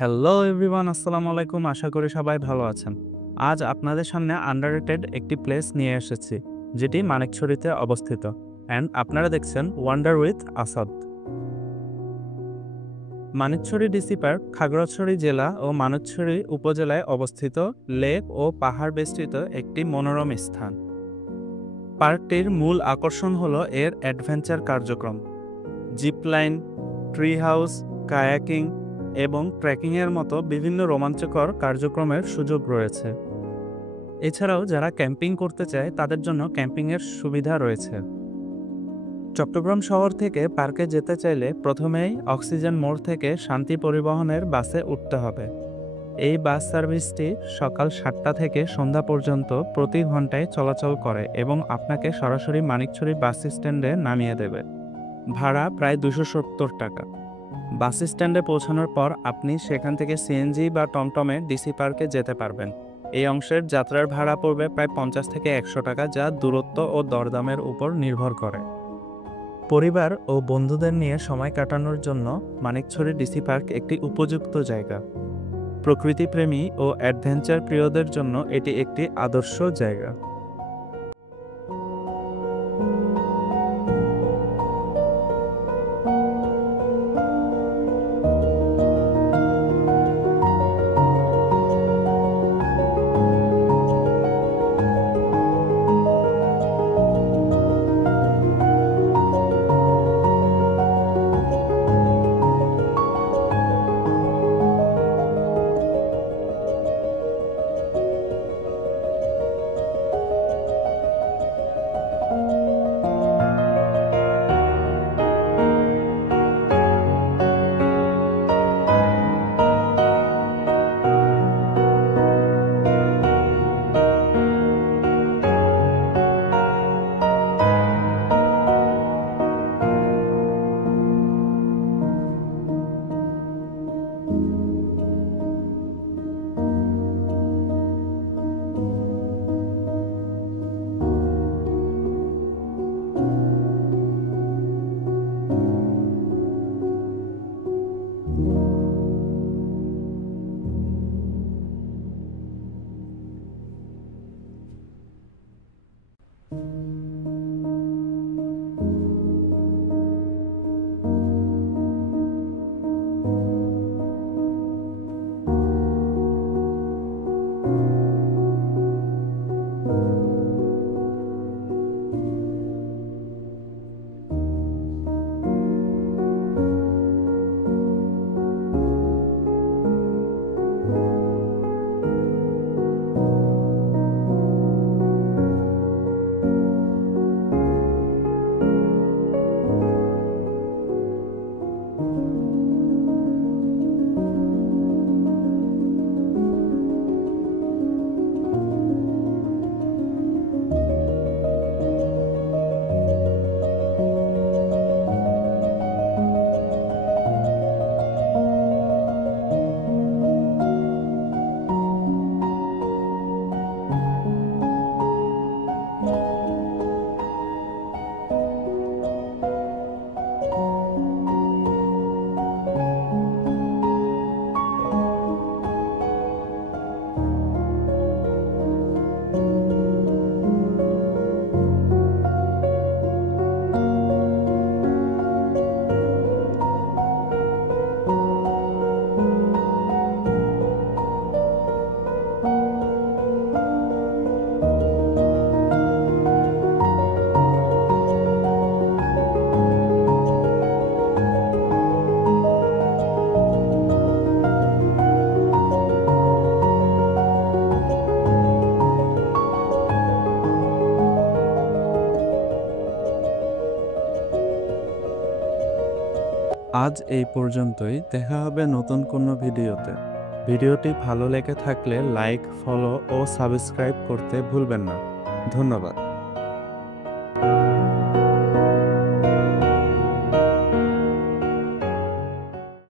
Hello everyone, আসসালামু আলাইকুম। আশা করি সবাই ভালো আছেন। আজ আপনাদের সামনে আন্ডাররেটেড একটি প্লেস নিয়ে এসেছি, যেটি মানিকছড়িতে অবস্থিত। অ্যান্ড আপনারা দেখছেন wonder with Asad. Manikchhari DC park Khagrachhari জেলা ও মানিকছড়ি উপজেলায় অবস্থিত লেক ও পাহাড় বেষ্টিত একটি মনোরম স্থান। পার্কটির মূল আকর্ষণ হল এর অ্যাডভেঞ্চার কার্যক্রম। জিপলাইন, ট্রি হাউস, কায়াকিং এবং ট্রেকিংয়ের মতো বিভিন্ন রোমাঞ্চকর কার্যক্রমের সুযোগ রয়েছে। এছাড়াও যারা ক্যাম্পিং করতে চায় তাদের জন্য ক্যাম্পিংয়ের সুবিধা রয়েছে। চট্টগ্রাম শহর থেকে পার্কে যেতে চাইলে প্রথমেই অক্সিজেন মোড় থেকে শান্তি পরিবহনের বাসে উঠতে হবে। এই বাস সার্ভিসটি সকাল 7টা থেকে সন্ধ্যা পর্যন্ত প্রতি ঘন্টায় চলাচল করে এবং আপনাকে সরাসরি মানিকছড়ি বাস স্ট্যান্ডে নামিয়ে দেবে। ভাড়া প্রায় 270 টাকা। বাস স্ট্যান্ডে পৌঁছানোর পর আপনি সেখান থেকে সিএনজি বা টমটমে ডিসি পার্কে যেতে পারবেন। এই অংশের যাত্রার ভাড়া পড়বে প্রায় 50 থেকে 100 টাকা, যা দূরত্ব ও দরদামের উপর নির্ভর করে। পরিবার ও বন্ধুদের নিয়ে সময় কাটানোর জন্য মানিকছড়ি ডিসি পার্ক একটি উপযুক্ত জায়গা। প্রকৃতিপ্রেমী ও অ্যাডভেঞ্চার প্রিয়দের জন্য এটি একটি আদর্শ জায়গা। আজ এই পর্যন্তই। দেখা হবে নতুন কোনো ভিডিওতে। ভিডিওটি ভালো লেগে থাকলে লাইক, ফলো ও সাবস্ক্রাইব করতে ভুলবেন না। ধন্যবাদ।